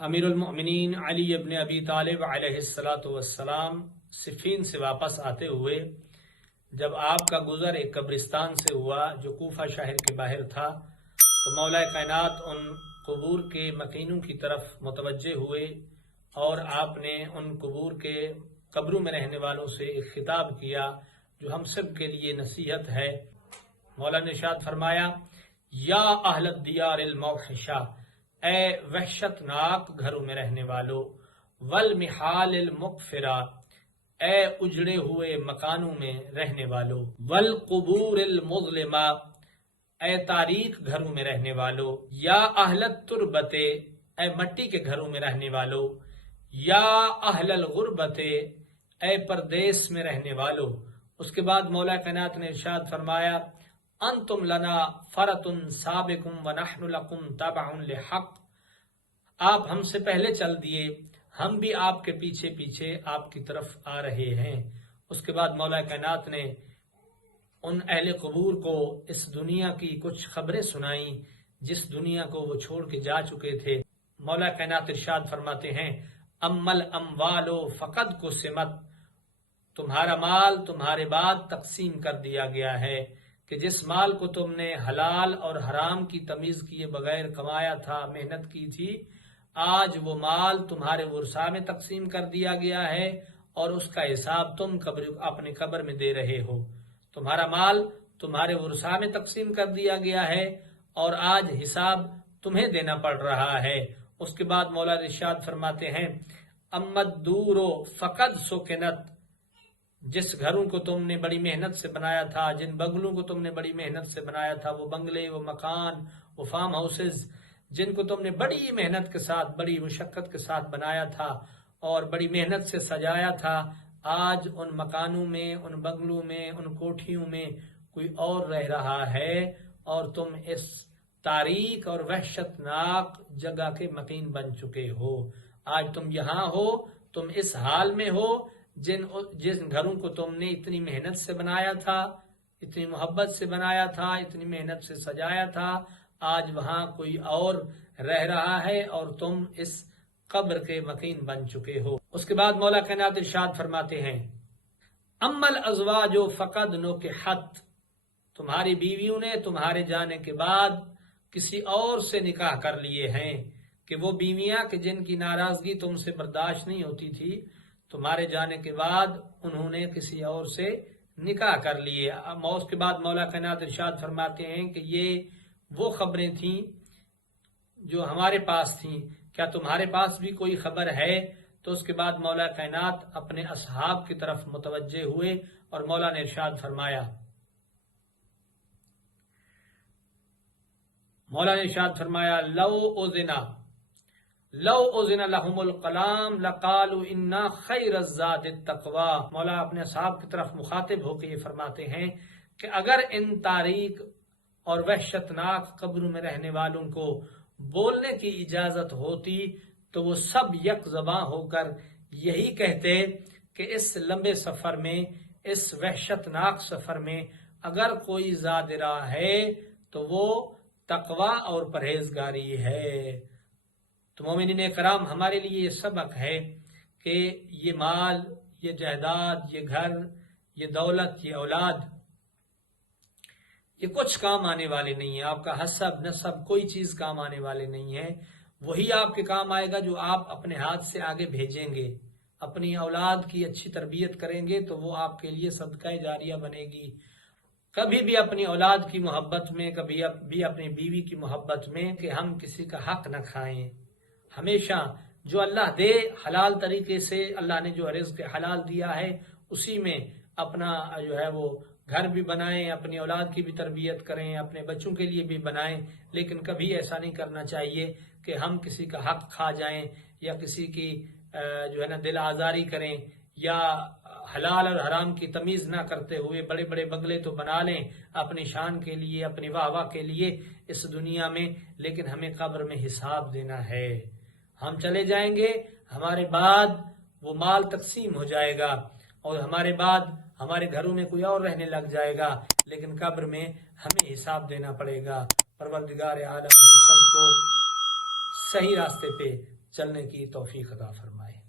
امیر المؤمنین علی ابن ابی طالب علیہ السلام صفین سے واپس آتے ہوئے جب آپ کا گزر ایک قبرستان سے ہوا جو کوفہ شہر کے باہر تھا تو مولا کائنات ان قبور کے مکینوں کی طرف متوجہ ہوئے اور آپ نے ان قبور کے قبروں میں رہنے والوں سے ایک خطاب کیا جو ہم سب کے لیے نصیحت ہے۔ مولا نے ارشاد فرمایا، یا اہل الدیار الموحشہ، اے وحشت ناک گھروں میں رہنے والو، والمحال المقفرہ، اے اجڑے ہوئے مکانوں میں رہنے والو، والقبور المظلمہ، اے تاریک گھروں میں رہنے والو، یا اہل التربت، اے مٹی کے گھروں میں رہنے والو، یا اہل الغربت، اے پردیس میں رہنے والو۔ اس کے بعد مولا کائنات نے ارشاد فرمایا، انتم لنا فرط سابقم ونحن لکم تبع لحق، آپ ہم سے پہلے چل دیے، ہم بھی آپ کے پیچھے پیچھے آپ کی طرف آ رہے ہیں۔ اس کے بعد مولا کائنات نے ان اہل قبور کو اس دنیا کی کچھ خبریں سنائیں جس دنیا کو وہ چھوڑ کے جا چکے تھے۔ مولا کائنات ارشاد فرماتے ہیں، امل اموال فقد قسمت، تمہارا مال تمہارے بعد تقسیم کر دیا گیا ہے کہ جس مال کو تم نے حلال اور حرام کی تمیز کیے بغیر کمایا تھا، محنت کی تھی، آج وہ مال تمہارے ورثاء میں تقسیم کر دیا گیا ہے اور اس کا حساب تم اپنے قبر میں دے رہے ہو۔ تمہارا مال تمہارے ورثاء میں تقسیم کر دیا گیا ہے اور آج حساب تمہیں دینا پڑ رہا ہے۔ اس کے بعد مولا ارشاد فرماتے ہیں، امد دور فقد سکنت، جس گھروں کو تم نے بڑی محنت سے بنایا تھا، جن بنگلوں کو تم نے بڑی محنت سے بنایا تھا، وہ بنگلے، وہ مکان، وہ فارم ہاؤسز، جن کو تم نے بڑی محنت کے ساتھ، بڑی مشقت کے ساتھ بنایا تھا اور بڑی محنت سے سجایا تھا، آج ان مکانوں میں، ان بنگلوں میں، ان کوٹھیوں میں کوئی اور رہ رہا ہے اور تم اس تاریک اور وحشت ناک جگہ کے مکین بن چکے ہو۔ آج تم یہاں ہو، تم اس حال میں ہو جن گھروں کو تم نے اتنی محنت سے بنایا تھا، اتنی محبت سے بنایا تھا، اتنی محنت سے سجایا تھا، آج وہاں کوئی اور رہ رہا ہے اور تم اس قبر کے مکین بن چکے ہو۔ اس کے بعد مولا کائنات ارشاد فرماتے ہیں، امل ازواج فقد نکحت، تمہاری بیویوں نے تمہارے جانے کے بعد کسی اور سے نکاح کر لیے ہیں کہ وہ بیویاں کہ جن کی ناراضگی تم سے برداشت نہیں ہوتی تھی، تمہارے جانے کے بعد انہوں نے کسی اور سے نکاح کر لیے۔ اس کے بعد مولا کائنات ارشاد فرماتے ہیں کہ یہ وہ خبریں تھیں جو ہمارے پاس تھیں، کیا تمہارے پاس بھی کوئی خبر ہے؟ تو اس کے بعد مولا کائنات اپنے اصحاب کی طرف متوجہ ہوئے اور مولا نے ارشاد فرمایا، لو اذن لهم القلام لقالوا انا خیر الزاد التقوی۔ مولا اپنے اصحاب کی طرف مخاطب ہو کے یہ فرماتے ہیں کہ اگر ان تاریک اور وحشتناک قبروں میں رہنے والوں کو بولنے کی اجازت ہوتی تو وہ سب یک زباں ہو کر یہی کہتے کہ اس لمبے سفر میں، اس وحشتناک سفر میں اگر کوئی زاد راہ ہے تو وہ تقوی اور پرہیزگاری ہے۔ تو مومنین کرام، ہمارے لیے یہ سبق ہے کہ یہ مال، یہ جائیداد، یہ گھر، یہ دولت، یہ اولاد، یہ کچھ کام آنے والے نہیں ہیں۔ آپ کا حسب نسب کوئی چیز کام آنے والے نہیں ہیں۔ وہی آپ کے کام آئے گا جو آپ اپنے ہاتھ سے آگے بھیجیں گے۔ اپنی اولاد کی اچھی تربیت کریں گے تو وہ آپ کے لیے صدقہ جاریہ بنے گی۔ کبھی بھی اپنی اولاد کی محبت میں، کبھی بھی اپنی بیوی کی محبت میں کہ ہم کسی کا حق نہ کھائیں۔ ہمیشہ جو اللہ دے، حلال طریقے سے اللہ نے جو رزق حلال دیا ہے اسی میں اپنا جو ہے وہ گھر بھی بنائیں، اپنی اولاد کی بھی تربیت کریں، اپنے بچوں کے لیے بھی بنائیں، لیکن کبھی ایسا نہیں کرنا چاہیے کہ ہم کسی کا حق کھا جائیں یا کسی کی جو ہے نا دل آزاری کریں، یا حلال اور حرام کی تمیز نہ کرتے ہوئے بڑے بڑے بنگلے تو بنا لیں اپنی شان کے لیے، اپنی واہ واہ کے لیے اس دنیا میں، لیکن ہمیں قبر میں حساب دینا ہے۔ ہم چلے جائیں گے، ہمارے بعد وہ مال تقسیم ہو جائے گا اور ہمارے بعد ہمارے گھروں میں کوئی اور رہنے لگ جائے گا، لیکن قبر میں ہمیں حساب دینا پڑے گا۔ پروردگار عالم ہم سب کو صحیح راستے پہ چلنے کی توفیق عطا فرمائے۔